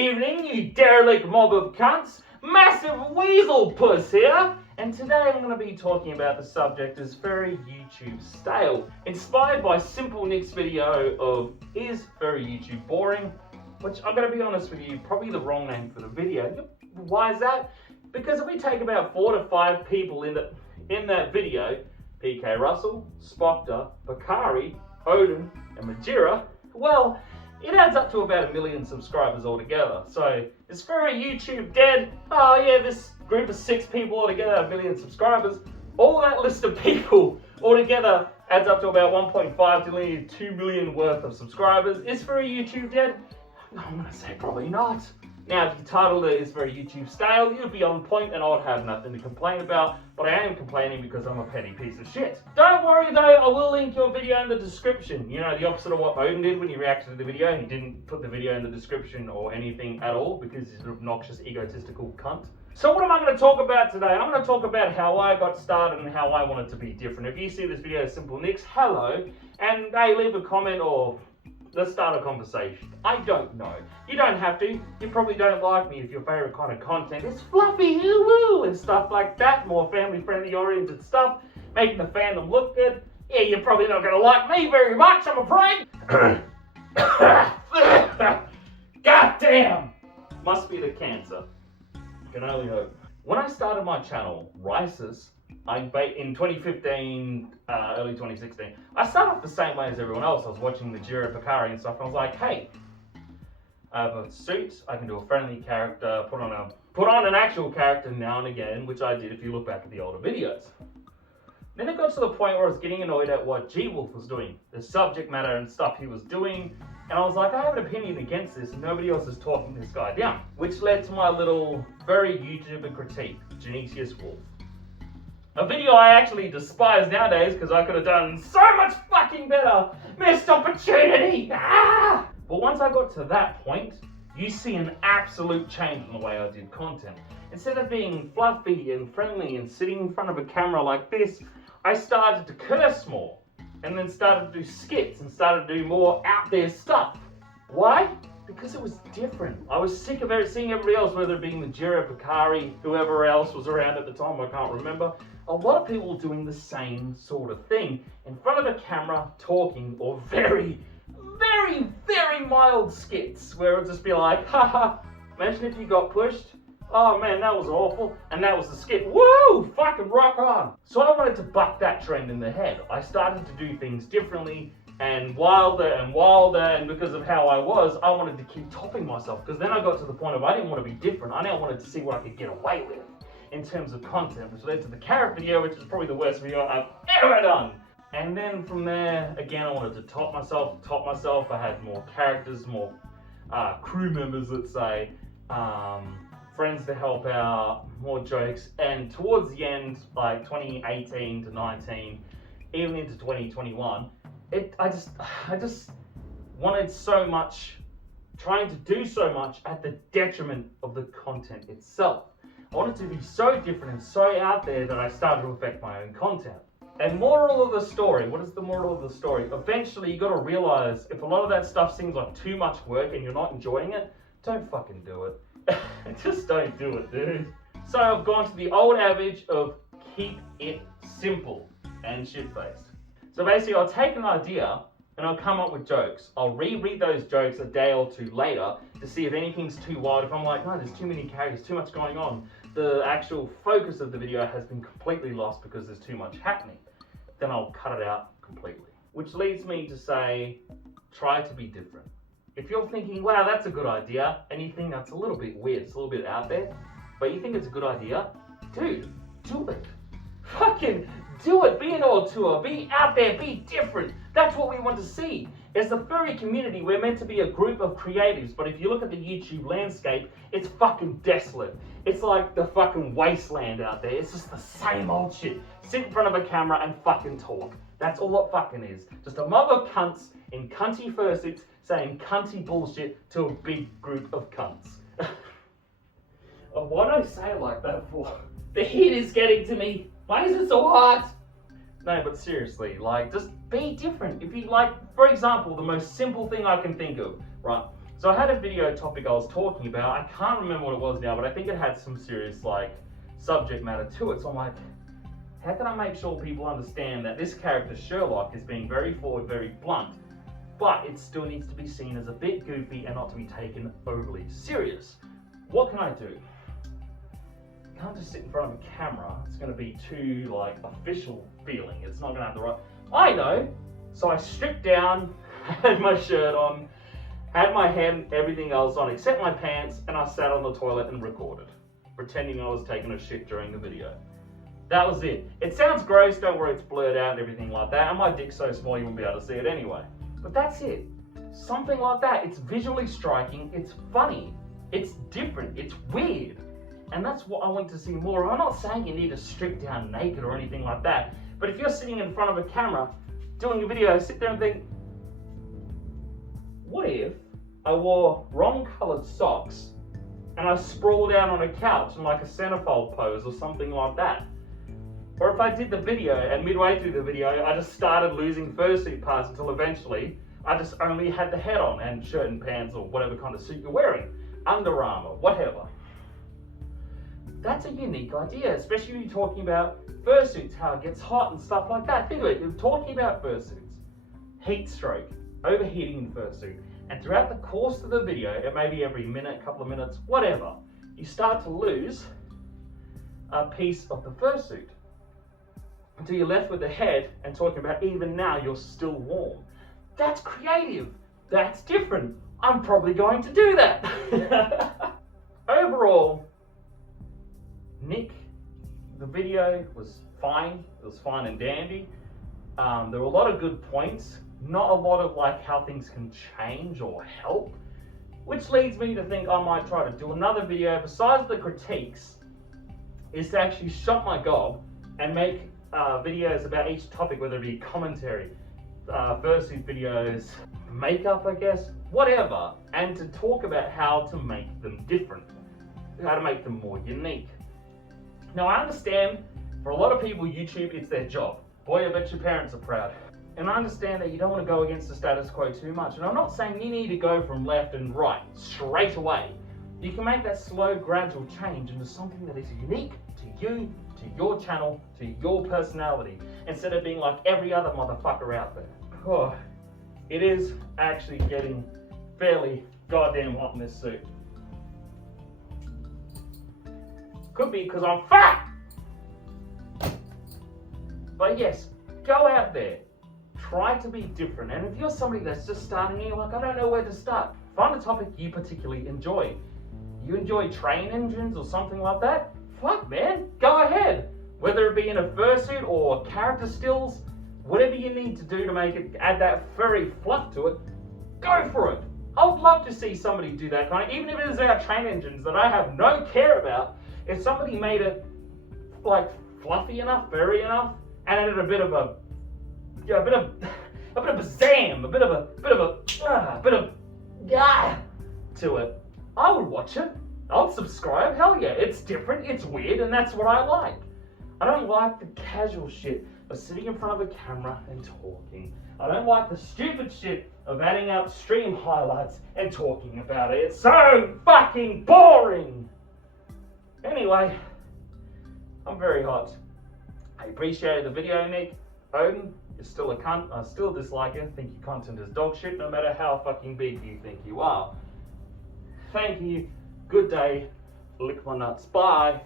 evening, you derelict mob of cunts. Massive weasel puss here. And today I'm going to be talking about the subject is furry YouTube stale. Inspired by Simple Nick's video of Is Furry YouTube Boring? Which I'm going to be honest with you, probably the wrong name for the video. Why is that? Because if we take about 4 to 5 people in that video, PK Russell, Spoctor, Bakari, Odin, and Majira, well, it adds up to about 1 million subscribers altogether. So, is furry YouTube dead? Oh yeah, this group of 6 people altogether have 1 million subscribers. All that list of people altogether adds up to about 1.5 to nearly 2 million worth of subscribers. Is furry YouTube dead? I'm gonna say probably not. Now, if you titled it Is Furry YouTube Stale, you'd be on point and I'd have nothing to complain about, but I am complaining because I'm a petty piece of shit. Don't worry though, I will link your video in the description. You know, the opposite of what Odin did when he reacted to the video. He didn't put the video in the description or anything at all because he's an obnoxious, egotistical cunt. So what am I going to talk about today? I'm going to talk about how I got started and how I wanted to be different. If you see this video as Simple Nicks, hello, and hey, leave a comment or let's start a conversation. I don't know. You don't have to. You probably don't like me if your favorite kind of content is fluffy, woo and stuff like that. More family-friendly oriented stuff, making the fandom look good. Yeah, you're probably not going to like me very much, I'm afraid. God damn! Must be the cancer. Can only hope. When I started my channel, Rises, in 2015, early 2016, I started off the same way as everyone else. I was watching the Jiro Bakari and stuff, and I was like, hey, I have a suit, I can do a friendly character, put on an actual character now and again, which I did if you look back at the older videos. Then it got to the point where I was getting annoyed at what G-Wolf was doing, the subject matter and stuff he was doing, and I was like, I have an opinion against this, and nobody else is talking this guy down, which led to my little very YouTuber critique, Genesius Wolf. A video I actually despise nowadays because I could have done so much fucking better. Missed opportunity! Ah! But once I got to that point, you see an absolute change in the way I did content. Instead of being fluffy and friendly and sitting in front of a camera like this, I started to curse more. And then started to do skits and started to do more out there stuff. Why? Because it was different. I was sick of seeing everybody else, whether it being the Jiro Bakari, whoever else was around at the time, I can't remember. A lot of people doing the same sort of thing in front of a camera, talking, or very, very, very mild skits where it'll just be like, haha, imagine if you got pushed. Oh man, that was awful. And that was the skit. Woo! Fucking rock on. So I wanted to buck that trend in the head. I started to do things differently and wilder, and because of how I was, I wanted to keep topping myself, because then I got to the point of I didn't want to be different. I now wanted to see what I could get away with in terms of content, which led to the carrot video, which is probably the worst video I've ever done. And then from there, again, I wanted to top myself. I had more characters, more crew members, let's say, friends to help out, more jokes, and towards the end, like 2018 to 19, even into 2021, I just wanted so much, trying to do so much at the detriment of the content itself. I wanted to be so different and so out there that I started to affect my own content. And moral of the story, what is the moral of the story? Eventually you gotta realize if a lot of that stuff seems like too much work and you're not enjoying it, don't fucking do it. Just don't do it, dude. So I've gone to the old adage of keep it simple and shit-faced. So basically I'll take an idea and I'll come up with jokes. I'll reread those jokes a day or two later to see if anything's too wild. If I'm like, no, there's too many characters, too much going on. The actual focus of the video has been completely lost because there's too much happening. Then I'll cut it out completely. Which leads me to say, try to be different. If you're thinking, wow, that's a good idea, and you think that's a little bit weird, it's a little bit out there, but you think it's a good idea, dude, do it. Fucking do it. Be an auteur, be out there, be different. That's what we want to see. As the furry community, we're meant to be a group of creatives, but if you look at the YouTube landscape, it's fucking desolate. It's like the fucking wasteland out there. It's just the same old shit. Sit in front of a camera and fucking talk. That's all it fucking is. Just a mob of cunts in cunty fursuits saying cunty bullshit to a big group of cunts. Why did I say it like that for? The heat is getting to me. Why is it so hot? No, but seriously, like, just be different. If you like, for example, the most simple thing I can think of, right? So I had a video topic I was talking about. I can't remember what it was now, but I think it had some serious like subject matter to it. So I'm like, how can I make sure people understand that this character Sherlock is being very forward, very blunt, but it still needs to be seen as a bit goofy and not to be taken overly serious? What can I do? You can't just sit in front of a camera. It's going to be too like official feeling. It's not going to have the right. I know. So I stripped down, had my shirt on, had my head and everything else on except my pants, and I sat on the toilet and recorded, pretending I was taking a shit during the video. That was it. It sounds gross, don't worry, it's blurred out and everything like that, and my dick's so small you won't be able to see it anyway. But that's it. Something like that. It's visually striking, it's funny, it's different, it's weird. And that's what I want to see more of. I'm not saying you need to strip down naked or anything like that, but if you're sitting in front of a camera doing a video, sit there and think, what if I wore wrong coloured socks and I sprawled out on a couch in like a centerfold pose or something like that? Or if I did the video and midway through the video I just started losing fursuit parts until eventually I just only had the head on and shirt and pants or whatever kind of suit you're wearing, Under Armour, whatever. That's a unique idea, especially when you're talking about fursuits, how it gets hot and stuff like that. Think of it, you're talking about fursuits, heat stroke, overheating in fursuit, and throughout the course of the video, it may be every minute, couple of minutes, whatever, you start to lose a piece of the fursuit until you're left with the head and talking about even now you're still warm. That's creative. That's different. I'm probably going to do that. Overall, Nick, the video was fine. It was fine and dandy. There were a lot of good points. Not a lot of like how things can change or help, which leads me to think I might try to do another video besides the critiques, is to actually shut my gob and make videos about each topic, whether it be commentary, fursuit videos, makeup, I guess, whatever, and to talk about how to make them different, how to make them more unique. Now I understand for a lot of people YouTube, it's their job. Boy, I bet your parents are proud. And I understand that you don't want to go against the status quo too much. And I'm not saying you need to go from left and right straight away. You can make that slow, gradual change into something that is unique to you, to your channel, to your personality, instead of being like every other motherfucker out there. Oh, it is actually getting fairly goddamn hot in this suit. Could be because I'm fat! But yes, go out there. Try to be different. And if you're somebody that's just starting and you're like, I don't know where to start, find a topic you particularly enjoy. You enjoy train engines or something like that? Fuck, man, go ahead. Whether it be in a fursuit or character stills, whatever you need to do to make it, add that furry fluff to it, go for it. I would love to see somebody do that kind of, even if it is about train engines that I have no care about, if somebody made it like fluffy enough, furry enough, and added a bit of a zam, a bit of to it, I would watch it. I'll subscribe. Hell yeah, it's different, it's weird, and that's what I like. I don't like the casual shit of sitting in front of a camera and talking. I don't like the stupid shit of adding up stream highlights and talking about it. It's so fucking boring. Anyway, I'm very hot. I appreciated the video, Nick. Odin, you're still a cunt. I still dislike you. I think your content is dog shit, no matter how fucking big you think you are. Thank you. Good day. Lick my nuts. Bye.